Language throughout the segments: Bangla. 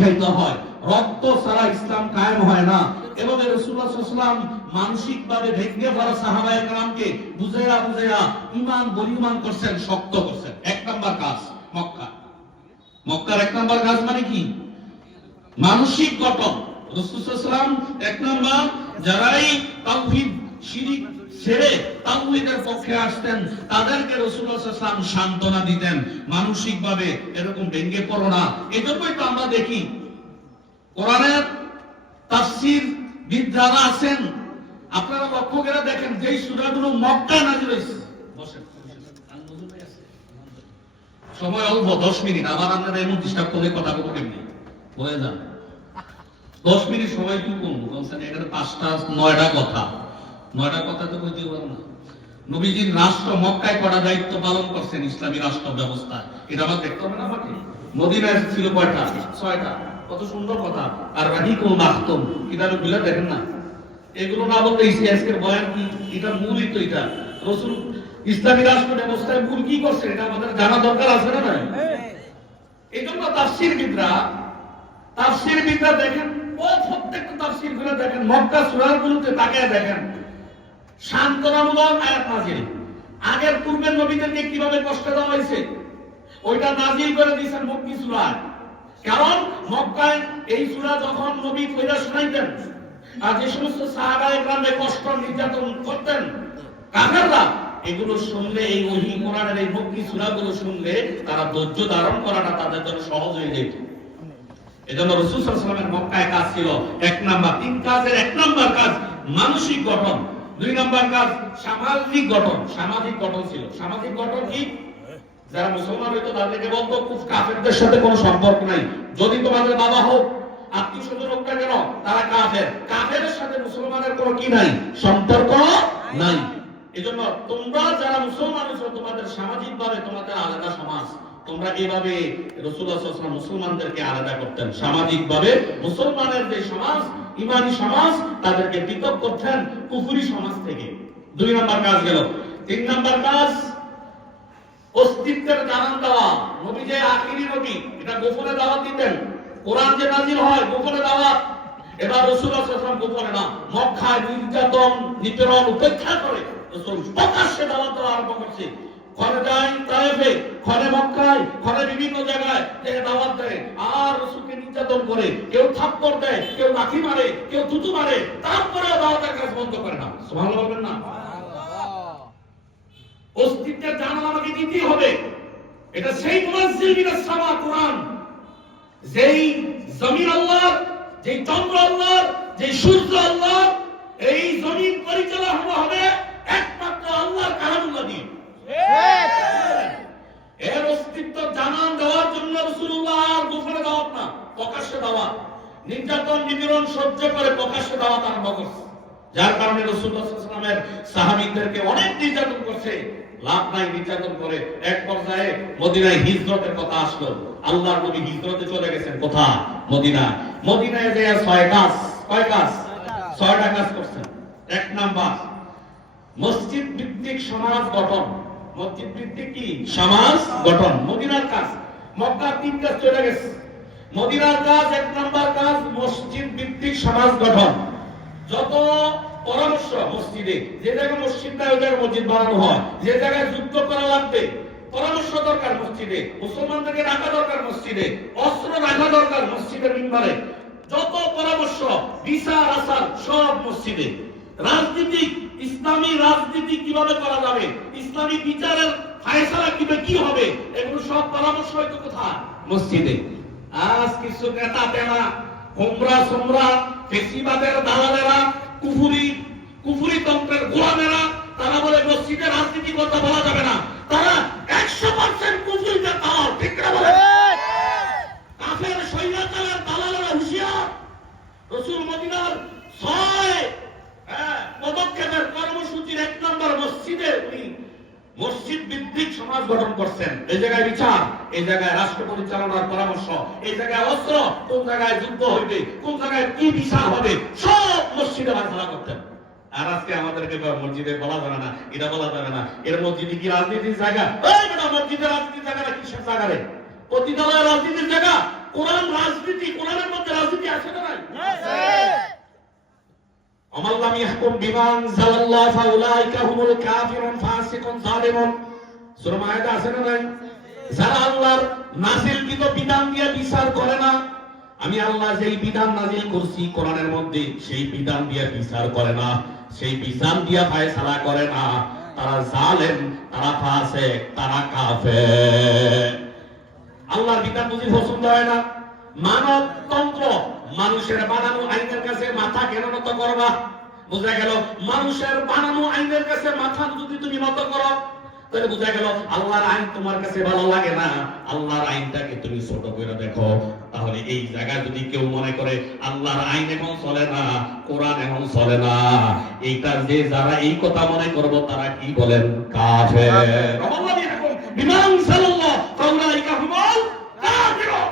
খাইতে হয়, রক্ত ছাড়া ইসলাম কায়েম হয় না। এবং রাসূলুল্লাহ সাল্লাল্লাহু আলাইহি ওয়াসাল্লাম মানসিকভাবে ভেঙে পড়া সাহাবায়ে কেরামকে বুঝাইয়া বুঝাইয়া ঈমান বলিমান করছেন, শক্ত করছেন। এক নাম্বার কাজ মক্কার এক নাম্বার কাজ মানে কি? মানসিক গঠন। রাসূল সাল্লাল্লাহু আলাইহি ওয়াসাল্লাম এক নাম্বার যারাই তাওহীদ শিরক ছেড়ে তাওহীদের পক্ষে আসতেন তাদেরকে রাসূলুল্লাহ সাল্লাল্লাহু আলাইহি ওয়াসাল্লাম সান্ত্বনা দিতেন, মানসিকভাবে এরকম ভেঙে পড়ো না। এজন্যই তো আমরা দেখি কোরআনের তাফসীর বিদ্যারা আছেন, আপনারা লক্ষ্য করে দেখেন যেই সূরাগুলো মক্কায় নাযিল হয়েছে। বসেন, সময় অল্প, 10 মিনিট। আবার আপনারা এমন ডিস্টার্ব করে কথা বলবো কেমনি বলে যান। 10 মিনিট সময় কি কম বলছেন? এখানে 5টা 9টা কথা, 9টা কথা তো বলতে পারবো না। নবীজির রাষ্ট্র মক্কায় করা দায়িত্ব পালন করছেন, ইসলামী রাষ্ট্র ব্যবস্থা। এটা আমার দেখতে হবে না আমাকে? মদিনায় ছিল কয়টা? 6টা। কত সুন্দর কথা। আর রাহিকুল মাহতুম কিতাবে গুলো দেখেন না, এগুলো না বলতে আজকের বয়ান কি? এটা মূলই তো এটা। রাসূল ইসলামী রাষ্ট্র ব্যবস্থায় মূল কি করছে এটা আমাদের জানা দরকার আছে না ভাই? এইজন্য তাফসীরবিদরা দেখেন, ও প্রত্যেকটা তাফসীর গুলো দেখেন, মক্কা সূরাগুলোতে তাকিয়ে দেখেন সান্ত্বনামূলক আয়াত নাযিল। আগের পূর্বের নবীদেরকে কিভাবে কষ্ট দেওয়া হয়েছে ওইটা নাযিল করে দিয়েছেন মক্কি সূরায়। কারণ মক্কায় এই সূরা যখন নবী পড়া শোনাইতেন আর যে সমস্ত সাহাবায়ে কেরামে কষ্ট নির্যাতন করতেন কাফেররা, এগুলো শুনলে, এই ওহী কোরআনের এই মক্কি সূরাগুলো শুনলে তারা ধৈর্য ধারণ করাটা তাদের জন্য সহজ হয়ে যেত। এজন্য রাসূল সাল্লাল্লাহু আলাইহি ওয়াসাল্লামের মক্কায় কাজ ছিল এক নাম্বার, 3 কাজের 1 নাম্বার কাজ মানসিক গঠন, 2 নাম্বার কাজ সামাজিক গঠন। সামাজিক গঠন ছিল। সামাজিক গঠন কি? যারা মুসলমান হইতো তাদেরকে বলতো কাফেরদের সাথে কোনো সম্পর্ক নাই, যদি তোমাদের বাবা হোক, আত্মীয় স্বজন হোক না কেন, তারা কাফের। কাফেরের সাথে মুসলমানের কোনো কি নাই, সম্পর্ক নাই। এজন্য তোমরা যারা মুসলমান হইছো তোমাদের সামাজিক ভাবে তোমাদের আলাদা সমাজ। তোমরা এইভাবে রাসূলুল্লাহ সাল্লাল্লাহু আলাইহি ওয়াসাল্লাম মুসলমানদেরকে আলাদা করতেন। সামাজিক ভাবে মুসলমানের যে সমাজ, ঈমানি সমাজ, তাদেরকে পৃথক করতেন কুফরি সমাজ থেকে। 2 নাম্বার কাজ গেল। 3 নাম্বার কাজ অস্তিত্বের জানান দেওয়া। নবী যে আখিরি নবী, এটা গোপনে দাওয়াত দিতেন। কোরআন যে নাযিল হয় গোপনে দাওয়াত। এবার রাসূলুল্লাহ সাল্লাল্লাহু আলাইহি ওয়াসাল্লাম গোপনে না, মক্কায় নির্যাতন নিপীড়ন উপেক্ষা করে রাসূল প্রকাশ্যে দাওয়াত দেওয়া আরম্ভ করছে। ঘরে যায় তায়েফে, ঘরে মক্কায়, ঘরে বিভিন্ন জায়গায় দাওয়াত দেয়। আর রাসূলকে নির্যাতন করে, কেউ থাপ্পড় দেয়, কেউ লাঠি মারে, কেউ থুতু মারে, তারপরেও দাওয়াতের কাজ বন্ধ করে না। সুবহানাল্লাহ বলবেন না? অস্তিত্বের জানান আমাকে দিতেই হবে। এটা সেই মুনাজ্জিল মিনাস সামা কোরআন, যেই জমিন আল্লাহর, যেই চন্দ্র আল্লাহর, যেই সূর্য আল্লাহর, এই জমিন পরিচালনা হবে একমাত্র আল্লাহর কালামুল্লাহ দিয়ে। এর অস্তিত্ব জানান দেওয়ার জন্য রাসূলুল্লাহ গোপনে দাওয়াত না, প্রকাশ্যে দাওয়াত। নির্যাতন নিপীড়ন সহ্য করে প্রকাশ্যে দাওয়াত আরম্ভ করছে। যার কারণে রাসূলুল্লাহ সাল্লাল্লাহু আলাইহি ওয়াসাল্লামের সাহাবীদেরকে অনেক নির্যাতন করছে। লাভ নাই, নির্যাতন করে এক পর্যায়ে মদিনায় হিজরতের কথা আসলো। আল্লাহর নবী হিজরতে চলে গেছেন কোথায়? মদিনায়। মদিনায় যে 6 কাজ, কয় কাজ? 6টা কাজ করছেন। 1 নাম্বার মসজিদ ভিত্তিক সমাজ গঠন। মসজিদ ভিত্তিক কি? সমাজ গঠন। মদিনার কাজ। মক্কার 3 কাজ চলে গেছে। মদিনার কাজ 1 নাম্বার কাজ মসজিদ ভিত্তিক সমাজ গঠন। যত পরামর্শ মসজিদে, যে জায়গায় মসজিদ নাই ওই জায়গায় মসজিদ বানানো হয়, যে জায়গায় যুদ্ধ করা লাগবে পরামর্শ দরকার মসজিদে, মুসলমানদেরকে রাখা দরকার মসজিদে, অস্ত্র রাখা দরকার মসজিদের মিম্বরে, যত পরামর্শ বিচার আচার সব মসজিদে। রাজনীতি, ইসলামী রাজনীতি কিভাবে করা যাবে, ইসলামী বিচারের ফায়সালা কিভাবে কি হবে, এগুলো সব পরামর্শ হয়তো কোথায়? মসজিদে। আজ কিছু নেতা তেনা হোমরা সোমরা ফেসিবাদের দালালেরা, কুফরি তন্ত্রের গোলামেরা, তারা বলে মসজিদে রাজনীতি কথা বলা যাবে না। তারা 100% কুফরিতে দালাল, ঠিক না বলে? কাফের শৈলাচারের দালালেরা হুঁশিয়ার। রাসূল মদিনার 6 পদক্ষেপের কর্মসূচির 1 নম্বর মসজিদে উনি মসজিদ ভিত্তিক সমাজ গঠন করছেন। এই জায়গায় বিচার, এই জায়গায় রাষ্ট্র পরিচালনার পরামর্শ, এই জায়গায় অস্ত্র, কোন জায়গায় যুদ্ধ হইবে, কোন জায়গায় কি বিচার হবে, সব মসজিদে ফায়সালা করতেন। আর আজকে আমাদেরকে মসজিদে বলা যাবে না, এটা বলা যাবে না, এর মসজিদে কি রাজনীতির জায়গা? এই বেটা, মসজিদে রাজনীতির জায়গা না, কিসের জায়গা রে? পতিতালয় রাজনীতির জায়গা? কোরআন রাজনীতি, কোরআন ইয়াহকুম বিমা আনজালাল্লাহু ফাউলাইকা হুমুল কাফিরুন ফাসিকুন জালিমুন। সূরা মায়েদা আছে না নাই? যারা আল্লাহর নাযিলকৃত বিধান দিয়ে বিচার করে না, আমি আল্লাহ যেই বিধান নাযিল করছি কোরআনের মধ্যে সেই বিধান দিয়ে বিচার করে না, সেই বিধান দিয়ে ফয়সালা করে না, তারা জালেম, তারা ফাসিক, তারা কাফের। আল্লাহর বিধান বুঝি পছন্দ হয় না? মানবতন্ত্র, মানুষের বানানো আইনের কাছে মাথা কেন নত করবা? বুঝা গেল মানুষের বানানো আইনের কাছে মাথা যদি তুমি নত করো তাহলে বুঝা গেল আল্লাহর আইন তোমার কাছে ভালো লাগে না, আল্লাহর আইনটাকে তুমি ছোট করে দেখো। তাহলে এই জায়গায় যদি কেউ মনে করে আল্লাহর আইন এখন চলে না, কোরআন এখন চলে না, এইটা যে যারা এই কথা মনে করবো তারা কি বলেন? কাফের। বিমান সাল্লাল্লাহু ফাউলাইকা হুমুল কাফিরুন।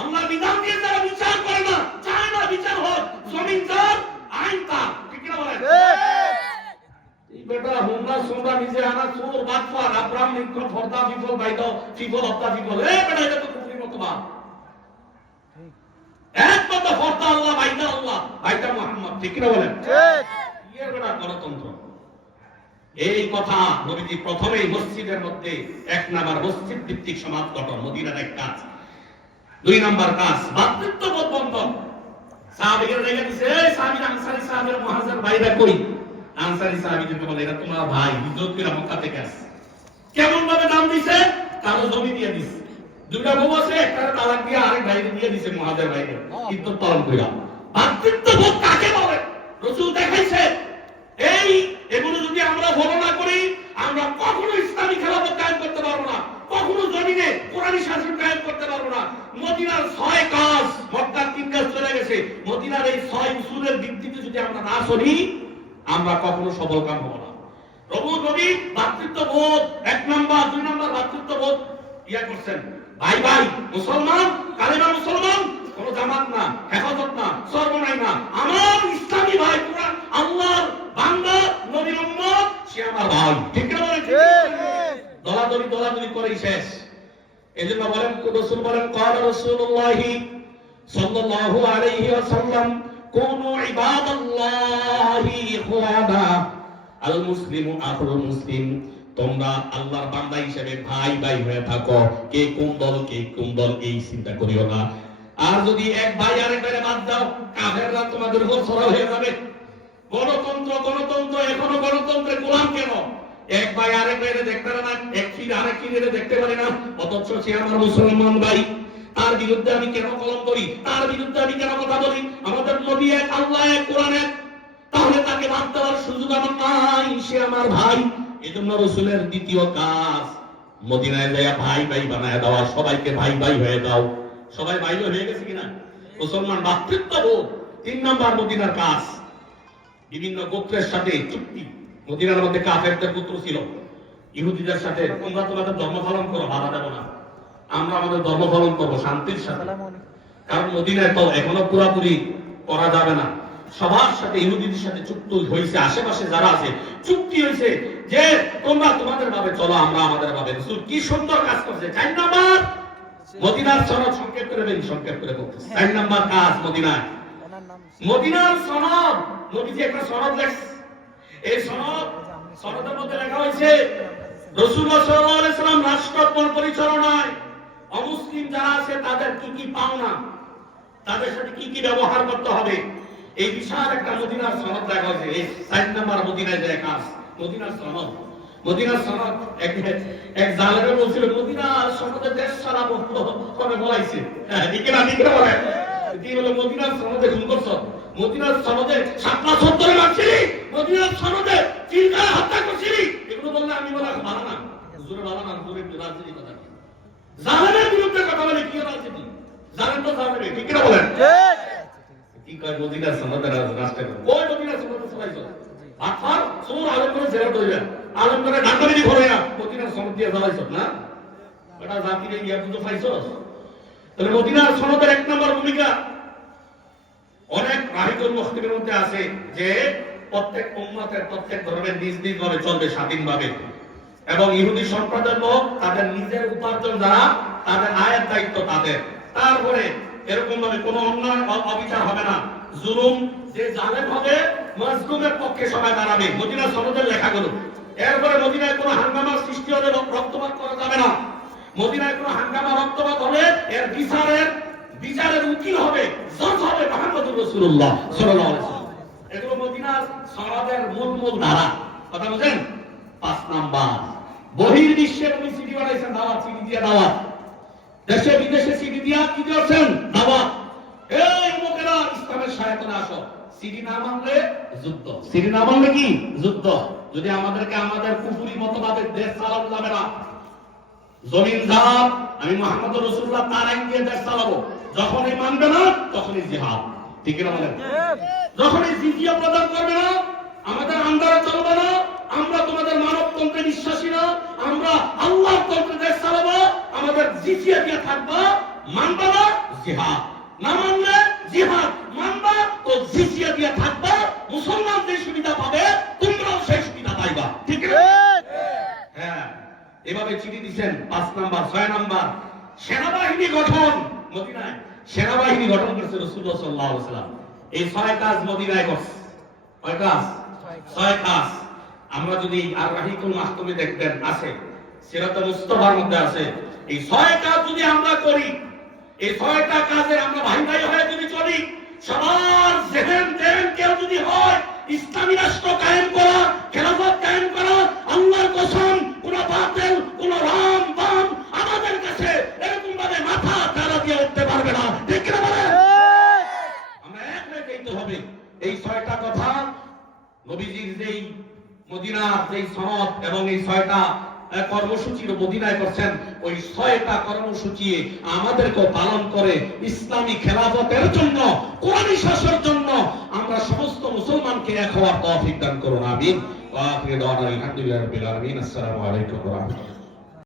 আল্লাহর বিধান দিয়ে যারা বিচার করে না, চায় না বিচার হোক, জমিন তার, আইন তার, ঠিক না বলেন? এই বেটা হুমরা সুমরা নিজে আনা চোর বাটপার আব্রাহাম লিঙ্কন ফরদা পিপল বাইদ পিপল অফ দা পিপল। এই বেটা এটা তো কুফরি মতবাদ। একমাত্র ফরদা আল্লাহ, বাইদা আল্লাহ, বাইদা মুহাম্মদ, ঠিক না বলেন? ঠিক। এর বেটা গণতন্ত্র। এই কথা নবীজি প্রথমেই মসজিদের মধ্যে এক নাম্বার মসজিদ ভিত্তিক সমাজ গঠন মদিনার এক কাজ। দুই নাম্বার কাজ ভাতৃত্ববোধ বন্ধন। সাহাবীরা দেখে দিছে, এই সাহাবী আনসারী সাহাবীর মুহাজির ভাইরা কই? আনসারী সাহাবীদেরকে বলে এরা তোমার ভাই, ইজ্জত করে মক্কা থেকে আসছে। কেমন ভাবে নাম দিছে? কারো জমি দিয়ে দিছে। দুইটা বউ আছে, একটা তালাক দিয়ে আরেক ভাইকে দিয়ে দিছে মুহাজির ভাইকে, কিন্তু তলব কইরা। ভাতৃত্ববোধ কাকে বলে? রাসূল দেখাইছে। এই এগুলো যদি আমরা ফলো না করি, আমরা কখনো ইসলামী খেলাফত কায়েম করতে পারবো না, কখনো জমিনে কোরআনী শাসন কায়েম করতে পারবো না। মদিনার 6 কাজ, মক্কার 3 কাজ চলে গেছে। মদিনার এই 6 উসুলের দিক থেকে যদি আমরা না চলি, আমরা কখনো সফলকাম হব না। প্রভু নবী ভাতৃত্ববোধ 1 নাম্বার, 2 নাম্বার ভাতৃত্ববোধ ইয়া করছেন। ভাই ভাই মুসলমান, কালেমা মুসলমান, কোন জামাত না, হেফাজত না, সর্বনাই না, আমার ইসলামী ভাই পুরা আল্লাহর বান্দা, নবীর উম্মত, সে আমার ভাই, ঠিক না বলেন? দলাদলি দলাদলি করেই শেষ। এজন্য বলেন রাসূল বলেন ক্বালা রাসূলুল্লাহ সাল্লাল্লাহু আলাইহি ওয়াসাল্লাম কুনু ইবাদাল্লাহি ইখওয়ানা আল মুসলিমু আখুল মুসলিম। তোমরা আল্লাহর বান্দা হিসেবে ভাই ভাই হয়ে থাকো, কে কোন দল কে কোন দল এই চিন্তা করিও না। আর যদি এক ভাই আরেক ভাইরে বাদ দাও, কাফেররা তোমাদের উপর সরা হয়ে যাবে। গণতন্ত্র গণতন্ত্র, এখনো গণতন্ত্রে গোলাম কেন? এক ভাই আরেক ভাইরে দেখতে পারে না, এক ফির আরেক ফিরে দেখতে পারে না, অথচ সে আমার মুসলমান ভাই। তার বিরুদ্ধে আমি কেন কলম করি? তার বিরুদ্ধে আমি কেন কথা বলি? আমাদের নবী এক, আল্লাহ এক, কোরআন এক। তাহলে তাকে বাদ দেওয়ার সুযোগ আমার নাই, সে আমার ভাই। এজন্য রাসূলের দ্বিতীয় কাজ মদিনায় যাইয়া ভাই ভাই বানায় দেওয়া, সবাইকে ভাই ভাই হয়ে দাও। সবাই ভাই ভাই হয়ে গেছে কিনা? মুসলমান ভাতৃত্ববোধ 3 নাম্বার মদিনার কাজ। বিভিন্ন গোত্রের সাথে চুক্তি। মদিনার মধ্যে কাফেরদের গোত্র ছিল, ইহুদিদের সাথে তোমরা তোমাদের ধর্ম পালন করো, বাধা দেব না, আমরা আমাদের ধর্ম পালন করবো শান্তির সাথে। কারণ মদিনায় তো এখনো পুরাপুরি করা যাবে না। সবার সাথে ইহুদিদের সাথে চুক্তি হয়েছে, আশেপাশে যারা আছে চুক্তি হয়েছে যে তোমরা তোমাদের ভাবে চলো, আমরা আমাদের ভাবে। রাসূল কি সুন্দর কাজ করছে। 4 নাম্বার মদিনার সনদ, সংক্ষেপ করে দেন, সংক্ষেপ করে বলতেছি। 4 নাম্বার কাজ মদিনায়, মদিনার সনদ। নবীজি একটা সনদ লেখছে। এই সনদের মধ্যে লেখা হয়েছে রাসূলুল্লাহ সাল্লাল্লাহু আলাইহি সাল্লাম রাষ্ট্র পরিচালনায় অমুসলিম যারা আছে তাদের কি কি পাওনা, তাদের সাথে কি কি ব্যবহার করতে হবে, এই বিশাল একটা মদিনার সনদ লেখা হয়েছে। এই 4 নাম্বার মদিনায় যে কাজ, মদিনার সনদ। মদিনার সনদ এক জালেমে বলছিল মদিনার সনদে দেশ সারা হবে বলাইছে। হ্যাঁ, ঠিক না? ঠিক না বলেন? কি হলো মদিনার সনদে খুন করছ? মদিনার সনদে শাপলা সত্তরে মারছিলি, মদিনার সনদে চিলকায় হত্যা করছিলি। এগুলো বললে আমি বলা ভালো না, হুজুরে ভালো না, হুজুরে রাজনীতি কথা কি? জালেমের বিরুদ্ধে কথা বলে কি রাজনীতি? জালেম তো জালেম, ঠিক না বলেন? কি কয় মদিনার সনদে রাষ্ট্র ওই মদিনার সনদে চালাইছো আফার সুর আলম করে জেরা কইরা আলম করে ঢাকারি ঘোরায়া মদিনার সনদ দিয়ে চালাইছো না? এটা জাতিরে ইয়া বুঝো পাইছো? তাহলে মদিনার সনদের 1 নম্বর ভূমিকা অনেক রাহিতুল মুখতারের মধ্যে আছে যে প্রত্যেক উম্মতের প্রত্যেক ধর্মের নিজ নিজ ভাবে চলবে স্বাধীনভাবে, এবং ইহুদি সম্প্রদায়ের লোক তাদের নিজের উপার্জন দ্বারা তাদের আয়ের দায়িত্ব তাদের। তারপরে এরকম ভাবে কোনো অন্যায় অবিচার হবে না, জুলুম যে জালেম হবে মাজলুমের পক্ষে সবাই দাঁড়াবে, মদিনা সনদের লেখাগুলো। এরপরে মদিনায় কোনো হাঙ্গামার সৃষ্টি হলে রক্তপাত করা যাবে না, মদিনায় কোনো হাঙ্গামা রক্তপাত হলে এর বিচারের উকিল হবে, জজ হবে মুহাম্মদুর রাসূলুল্লাহ সাল্লাল্লাহু আলাইহি ওয়াসাল্লাম। এগুলো মদিনার সনদের মূল ধারা। কথা বুঝেন? 5 নাম্বার, বহির্বিশ্বে তুমি সিটি বানাইছেন, দাওয়াত, সিটি দিয়া দাওয়াত, দেশে বিদেশে সিটি দিয়া কি করছেন? দাওয়াত। এই লোকেরা ইসলামের সহায়তায় আসো, সিটি না মানলে যুদ্ধ, সিটি না মানলে কি যুদ্ধ। যদি আমাদেরকে আমাদের কুফরি মতবাদের দেশ চালানো যাবে না, জমিন যার আমি মুহাম্মদ রাসূলুল্লাহ তার আইন দিয়ে দেশ চালাবো, যখনই মানবে না তখনই জিহাদ। ঠিক না বলেন? যখনই জিজিয়া প্রদান করবে না, আমাদের আন্ডারে চলবে না, আমরা তোমাদের মানবতন্ত্রে বিশ্বাসী না, আমরা আল্লাহর তন্ত্রে দেশ চালাবো, আমাদের জিজিয়া দিয়ে থাকবা, মানবা না জিহাদ, না মানলে জিহাদ, মানবা তো জিজিয়া দিয়ে থাকবা, মুসলমান যে সুবিধা পাবে তোমরাও সেই সুবিধা পাইবা। ঠিক না? হ্যাঁ, এভাবে চিঠি দিচ্ছেন। 5 নাম্বার। 6 নাম্বার, সেনাবাহিনী গঠন। মদিনায় সেনাবাহিনী গঠন করেছে রাসূলুল্লাহ সাল্লাল্লাহু আলাইহি ওয়াসাল্লাম। এই 6 কাজ মদিনায় করছে। কয় কাজ? 6 কাজ। আমরা যদি আর রাহিকুল মাহতুমে দেখবেন আছে, সিরাতে মুস্তাফার মধ্যে আছে, এই 6 কাজ যদি আমরা করি, এই 6টা কাজের আমরা ভাই ভাই হয়ে যদি চলি, সবার জেহেন কেউ যদি হয় ইসলামী রাষ্ট্র কায়েম করা, খেলাফত কায়েম করা, আল্লাহর কসম কোন বাতিল কোন রাম বাম আমাদের কাছে এরকম ভাবে মাথা তারা দিয়ে উঠতে পারবে না। ঠিক না বলে? আমরা এক হয়ে যেতে হবে। এই 6টা কথা নবীজির যেই মদিনার যেই সনদ এবং এই 6টা কর্মসূচির মদিনায় করছেন, ওই 6টা কর্মসূচি আমাদেরকে পালন করে ইসলামী খেলাফতের জন্য, কোরআনী শাসনের জন্য আমরা সমস্ত মুসলমানকে এক হওয়ার তৌফিক দান করুন। আমিন। ওয়া আখিরু দাওয়ানা আলহামদুলিল্লাহি রাব্বিল আলামিন। আসসালামু আলাইকুম ওয়া রাহমাতুল্লাহ।